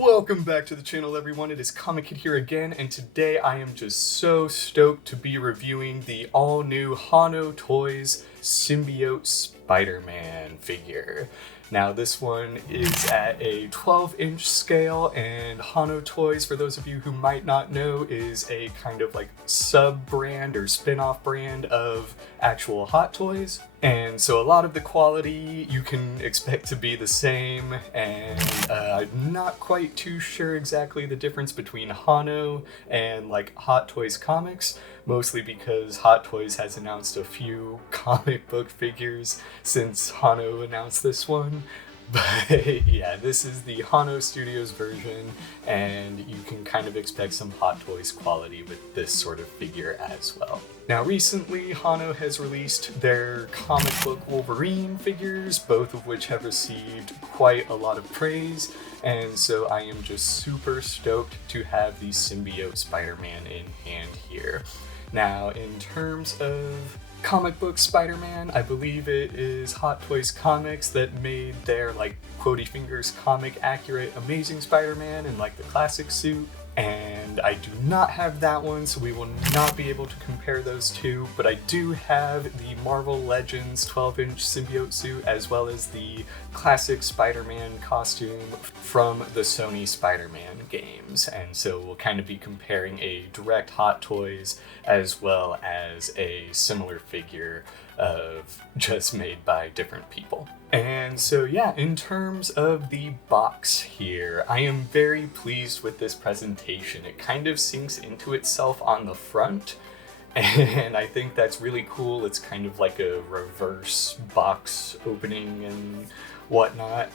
Welcome back to the channel, everyone. It is Comic Kid here again, and today I am just so stoked to be reviewing the all-new Hono Toys Symbiote Spider-Man figure. Now, this one is at a 12-inch scale, and Hono Toys, for those of you who might not know, is a kind of like sub-brand or spin-off brand of actual Hot Toys. And so a lot of the quality you can expect to be the same, and I'm not quite too sure exactly the difference between Hono and like Hot Toys comics, mostly because Hot Toys has announced a few comic book figures since Hono announced this one. But yeah, this is the Hono Studios version, and you can kind of expect some Hot Toys quality with this sort of figure as well. Now, recently, Hono has released their comic book Wolverine figures, both of which have received quite a lot of praise, and so I am just super stoked to have the Symbiote Spider-Man in hand here. Now, in terms of comic book Spider-Man, I believe it is Hot Toys Comics that made their like Quotey Fingers comic accurate Amazing Spider-Man in like the classic suit, and I do not have that one, so we will not be able to compare those two, but I do have the Marvel Legends 12-inch symbiote suit as well as the classic Spider-Man costume from the Sony Spider-Man games, and so we'll kind of be comparing a direct Hot Toys as well as a similar figure of just made by different people. And so yeah, in terms of the box here, I am very pleased with this presentation. It kind of sinks into itself on the front, and I think that's really cool. It's kind of like a reverse box opening and whatnot.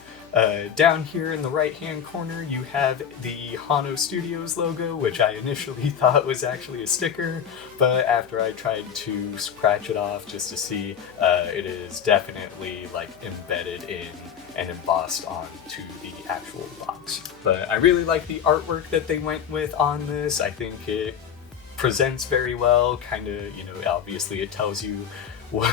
Down here in the right-hand corner, you have the Hono Studios logo, which I initially thought was actually a sticker, but after I tried to scratch it off just to see, it is definitely like embedded in and embossed onto the actual box. But I really like the artwork that they went with on this. I think it presents very well, kind of, you know, obviously it tells you what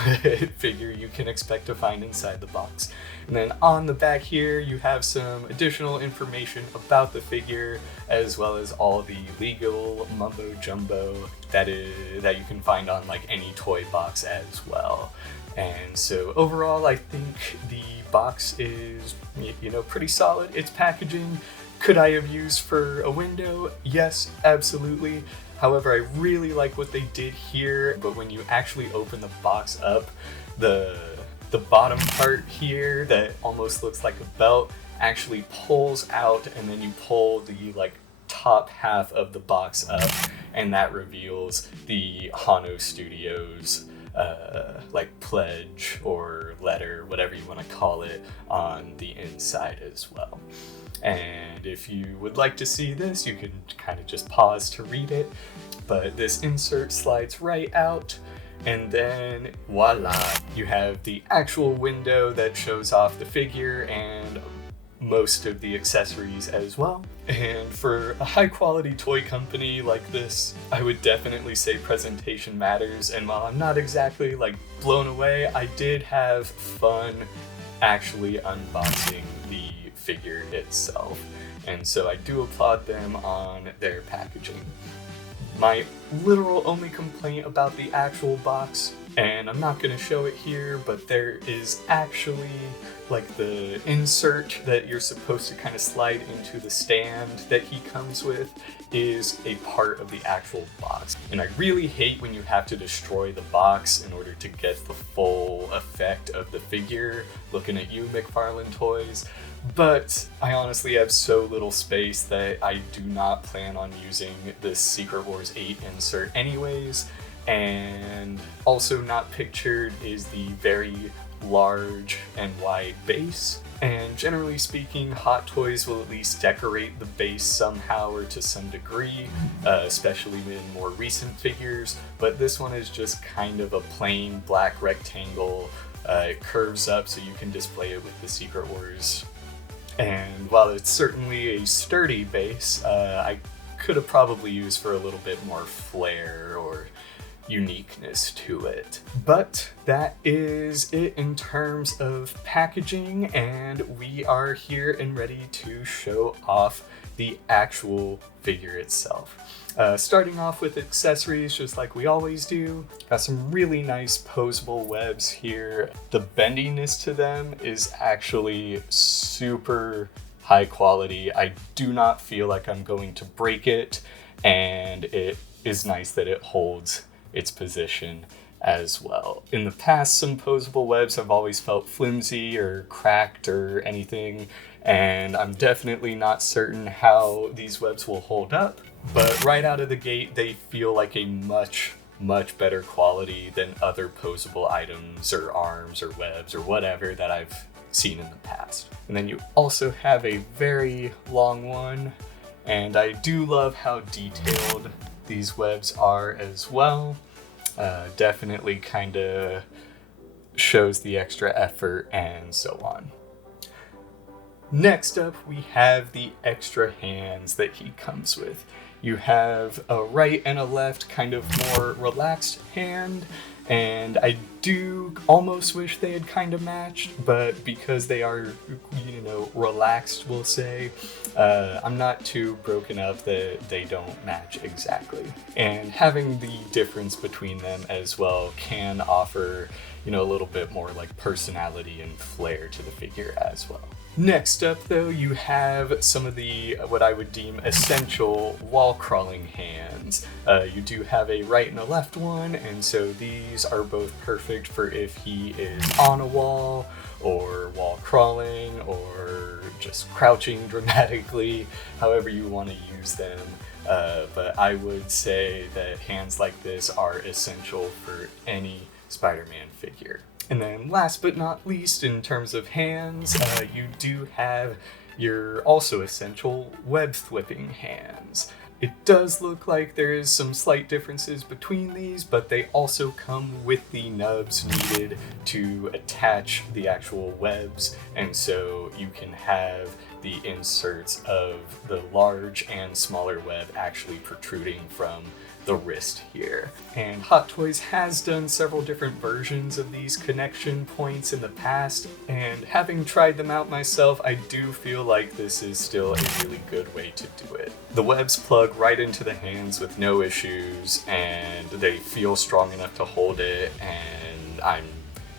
figure you can expect to find inside the box. And then on the back here, you have some additional information about the figure, as well as all the legal mumbo jumbo that you can find on like any toy box as well. And so overall, I think the box is, you know, pretty solid. Its packaging, could I have used for a window? Yes, absolutely. However, I really like what they did here, but when you actually open the box up, the bottom part here that almost looks like a belt actually pulls out, and then you pull the like top half of the box up, and that reveals the Hono Studios like pledge or letter, whatever you want to call it, on the inside as well. And if you would like to see this, you can kind of just pause to read it, but this insert slides right out, and then voila, you have the actual window that shows off the figure and most of the accessories as well. And for a high quality toy company like this, I would definitely say presentation matters, and while I'm not exactly like blown away, I did have fun actually unboxing the figure itself, and so I do applaud them on their packaging. My literal only complaint about the actual box, and I'm not going to show it here, but there is actually like the insert that you're supposed to kind of slide into the stand that he comes with is a part of the actual box. And I really hate when you have to destroy the box in order to get the full effect of the figure. Looking at you, McFarlane Toys. But I honestly have so little space that I do not plan on using this Secret Wars 8 insert anyways. And also not pictured is the very large and wide base. And generally speaking, Hot Toys will at least decorate the base somehow or to some degree, especially in more recent figures. But this one is just kind of a plain black rectangle. It curves up so you can display it with the Secret Wars. And while it's certainly a sturdy base, I could have probably used for a little bit more flair or uniqueness to it. But that is it in terms of packaging, and we are here and ready to show off the actual figure itself. Starting off with accessories, just like we always do. Got some really nice posable webs here. The bendiness to them is actually super high quality. I do not feel like I'm going to break it, and it is nice that it holds its position as well. In the past, some posable webs have always felt flimsy or cracked or anything, and I'm definitely not certain how these webs will hold up, but right out of the gate, they feel like a much better quality than other posable items or arms or webs or whatever that I've seen in the past. And then you also have a very long one, and I do love how detailed these webs are as well. Definitely kind of shows the extra effort and so on. Next up, we have the extra hands that he comes with. You have a right and a left kind of more relaxed hand, and I do almost wish they had kind of matched, but because they are, relaxed, we'll say, I'm not too broken up that they don't match exactly. And having the difference between them as well can offer, a little bit more like personality and flair to the figure as well. Next up, though, you have some of the, what I would deem essential wall crawling hands. You do have a right and a left one, and so these are both perfect for if he is on a wall, or wall crawling, or just crouching dramatically, however you want to use them. But I would say that hands like this are essential for any Spider-Man figure. And then last but not least, in terms of hands, you do have your also essential web flipping hands. It does look like there is some slight differences between these, but they also come with the nubs needed to attach the actual webs, and so you can have the inserts of the large and smaller web actually protruding from the wrist here. And Hot Toys has done several different versions of these connection points in the past, and having tried them out myself, I do feel like this is still a really good way to do it. The webs plug right into the hands with no issues, and they feel strong enough to hold it, and I'm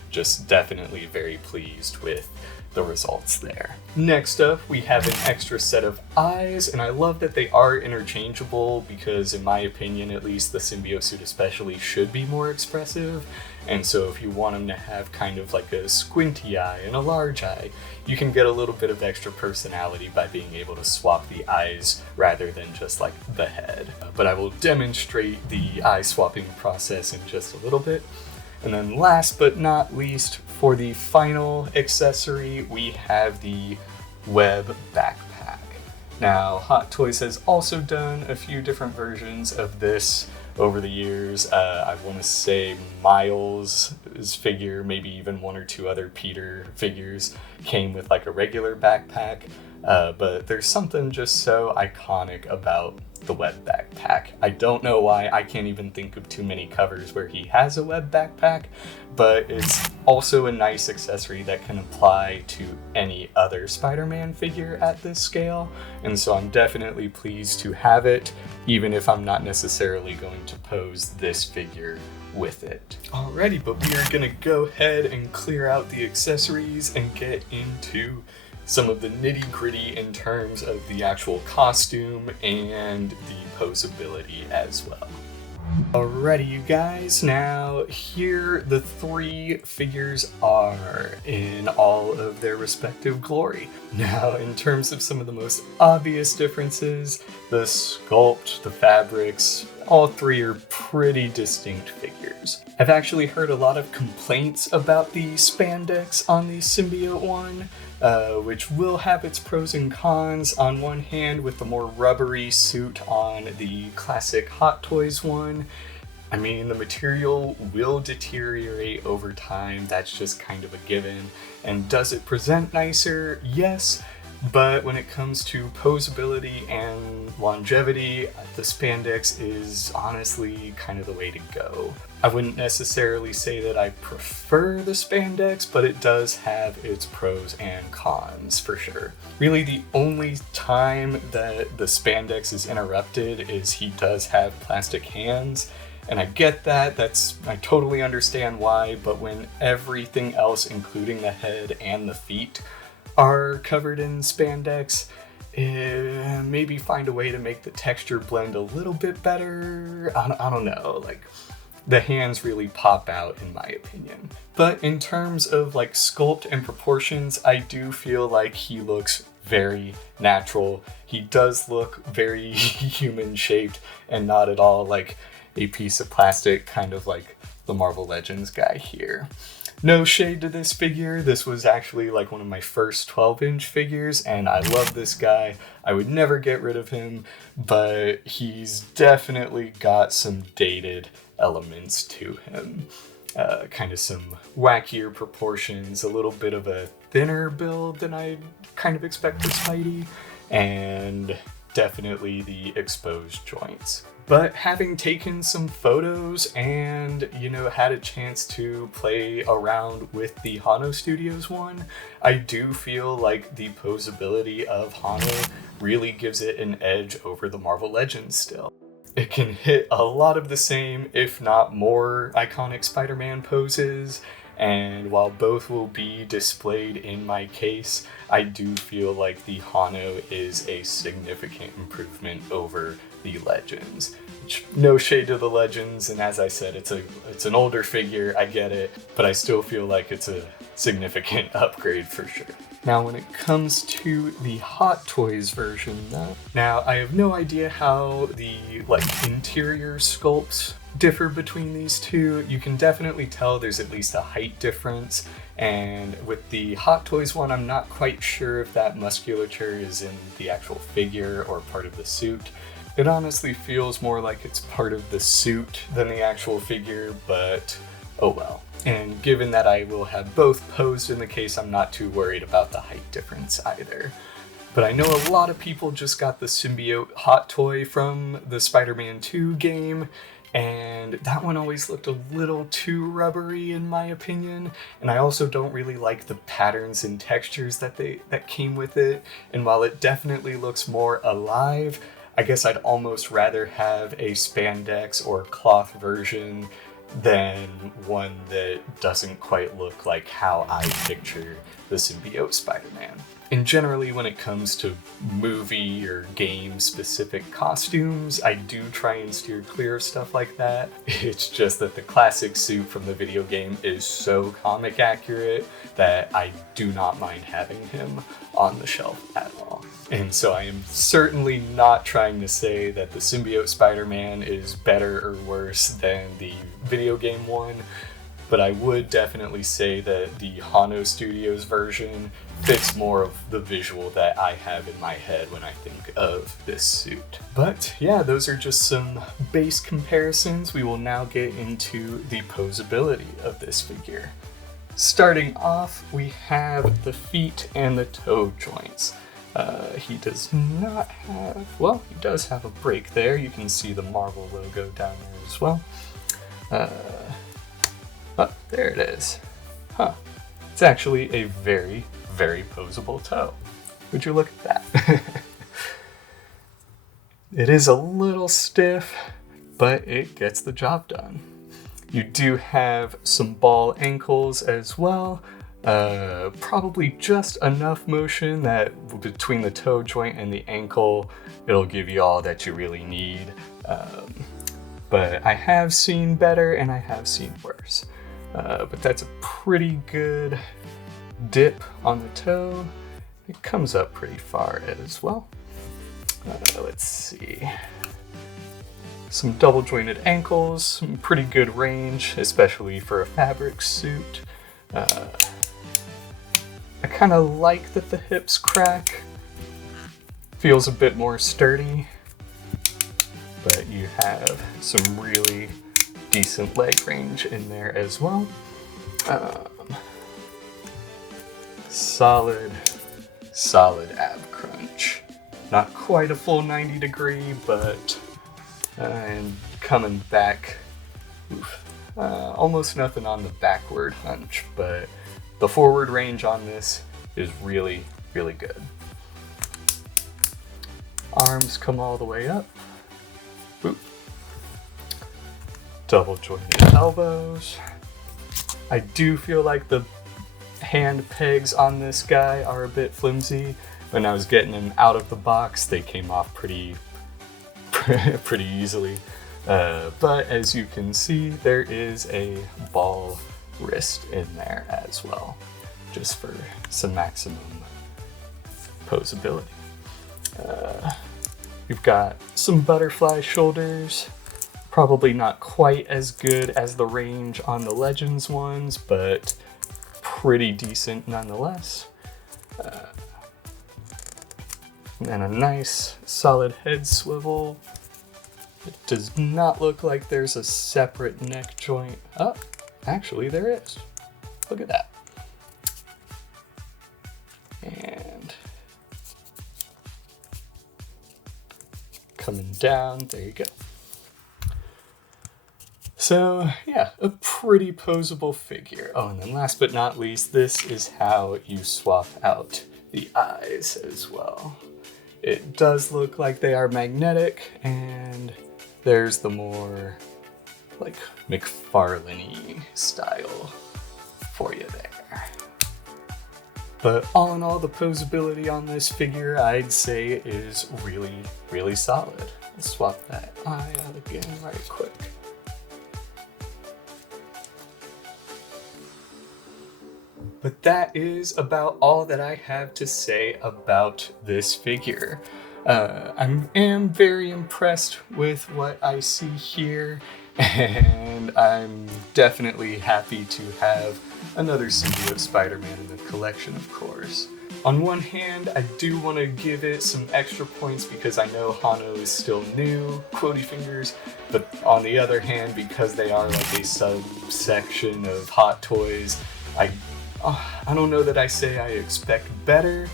just definitely very pleased with the results there. Next up, we have an extra set of eyes, and I love that they are interchangeable because, in my opinion at least, the Symbiote suit especially should be more expressive. And so if you want them to have kind of like a squinty eye and a large eye, you can get a little bit of extra personality by being able to swap the eyes rather than just like the head. But I will demonstrate the eye swapping process in just a little bit. And then last but not least, for the final accessory, we have the web backpack. Now, Hot Toys has also done a few different versions of this over the years. I want to say Miles' figure, maybe even one or two other Peter figures, came with like a regular backpack, but there's something just so iconic about the web backpack. I don't know why. I can't even think of too many covers where he has a web backpack, but it's also a nice accessory that can apply to any other Spider-Man figure at this scale, and so I'm definitely pleased to have it, even if I'm not necessarily going to pose this figure with it. Alrighty, but we are gonna go ahead and clear out the accessories and get into some of the nitty-gritty in terms of the actual costume and the posability as well. Alrighty, you guys, now here the three figures are in all of their respective glory. Now, in terms of some of the most obvious differences, the sculpt, the fabrics, all three are pretty distinct figures. I've actually heard a lot of complaints about the spandex on the Symbiote one, which will have its pros and cons. On one hand, with the more rubbery suit on the classic Hot Toys one, I mean, the material will deteriorate over time, that's just kind of a given. And does it present nicer? Yes. But when it comes to posability and longevity, the spandex is honestly kind of the way to go. I wouldn't necessarily say that I prefer the spandex, but it does have its pros and cons for sure. Really, the only time that the spandex is interrupted is he does have plastic hands. And I get that, I totally understand why, but when everything else, including the head and the feet, are covered in spandex, maybe find a way to make the texture blend a little bit better. I don't know, like the hands really pop out in my opinion. But in terms of like sculpt and proportions, I do feel like he looks very natural. He does look very human shaped and not at all like a piece of plastic, kind of like the Marvel Legends guy here. No shade to this figure, this was actually like one of my first 12-inch figures, and I love this guy. I would never get rid of him, but he's definitely got some dated elements to him. Kind of some wackier proportions, a little bit of a thinner build than I kind of expect for Spidey, and definitely the exposed joints. But having taken some photos and, had a chance to play around with the Hono Studios one, I do feel like the posability of Hono really gives it an edge over the Marvel Legends still. It can hit a lot of the same, if not more, iconic Spider-Man poses, and while both will be displayed in my case, I do feel like the Hono is a significant improvement over the Legends. No shade to the Legends, and as I said, it's an older figure, I get it, but I still feel like it's a significant upgrade for sure. Now when it comes to the Hot Toys version though, now I have no idea how the interior sculpts differ between these two. You can definitely tell there's at least a height difference, and with the Hot Toys one, I'm not quite sure if that musculature is in the actual figure or part of the suit. It honestly feels more like it's part of the suit than the actual figure, but oh well. And given that I will have both posed in the case, I'm not too worried about the height difference either. But I know a lot of people just got the Symbiote hot toy from the Spider-Man 2 game, and that one always looked a little too rubbery in my opinion, and I also don't really like the patterns and textures that came with it, and while it definitely looks more alive, I guess I'd almost rather have a spandex or cloth version than one that doesn't quite look like how I picture the Symbiote Spider-Man. And generally when it comes to movie or game specific costumes, I do try and steer clear of stuff like that. It's just that the classic suit from the video game is so comic accurate that I do not mind having him on the shelf at all. And so I am certainly not trying to say that the Symbiote Spider-Man is better or worse than the video game one, but I would definitely say that the Hono Studios version fits more of the visual that I have in my head when I think of this suit. But yeah, those are just some base comparisons. We will now get into the posability of this figure. Starting off, we have the feet and the toe joints. He does not have, well, he does have a break there. You can see the Marvel logo down there as well. Oh, there it is. Huh. It's actually a very, very posable toe. Would you look at that? It is a little stiff, but it gets the job done. You do have some ball ankles as well. Probably just enough motion that between the toe joint and the ankle, it'll give you all that you really need. But I have seen better and I have seen worse. But that's a pretty good dip on the toe. It comes up pretty far as well. Let's see. Some double jointed ankles, some pretty good range, especially for a fabric suit. I kind of like that the hips crack. Feels a bit more sturdy, but you have some really decent leg range in there as well. Solid ab crunch. Not quite a full 90 degree, but and coming back, almost nothing on the backward hunch, but the forward range on this is really, really good. Arms come all the way up. Boop. Double jointed elbows. I do feel like the hand pegs on this guy are a bit flimsy. When I was getting him out of the box, they came off pretty easily. But as you can see, there is a ball wrist in there as well, just for some maximum posability. We've got some butterfly shoulders, probably not quite as good as the range on the Legends ones, but pretty decent nonetheless. And a nice solid head swivel. It does not look like there's a separate neck joint. Oh, actually there is. Look at that. And coming down, there you go. So yeah, a pretty posable figure. Oh, and then last but not least, this is how you swap out the eyes as well. It does look like they are magnetic, and there's the more like McFarlane-y style for you there. But all in all, the posability on this figure, I'd say, is really, really solid. Let's swap that eye out again right quick. But that is about all that I have to say about this figure. I am very impressed with what I see here, and I'm definitely happy to have another Symbiote Spider-Man in the collection, of course. On one hand, I do want to give it some extra points because I know Hono is still new, quotey fingers, but on the other hand, because they are like a subsection of Hot Toys, I don't know that I say I expect better,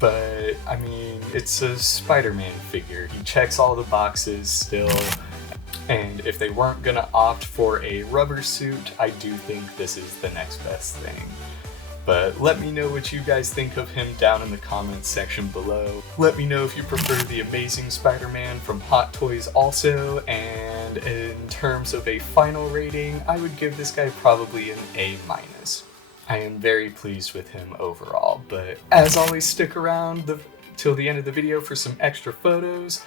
but I mean, it's a Spider-Man figure. He checks all the boxes still, and if they weren't gonna opt for a rubber suit, I do think this is the next best thing. But let me know what you guys think of him down in the comments section below. Let me know if you prefer the Amazing Spider-Man from Hot Toys also, and in terms of a final rating, I would give this guy probably an A-. I am very pleased with him overall, but as always, stick around till the end of the video for some extra photos.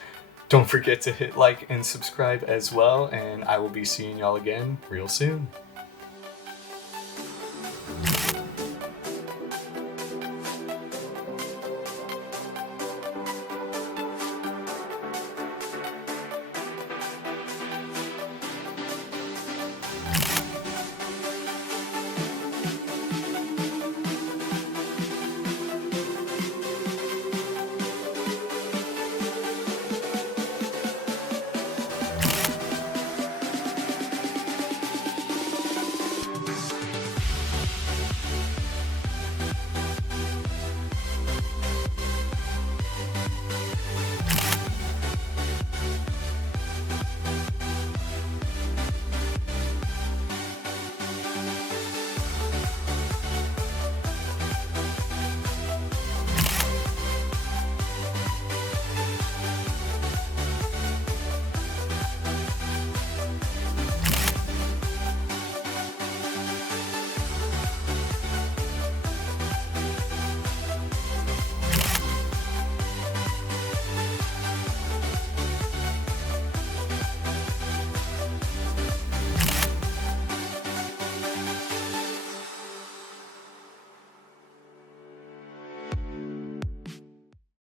Don't forget to hit like and subscribe as well, and I will be seeing y'all again real soon.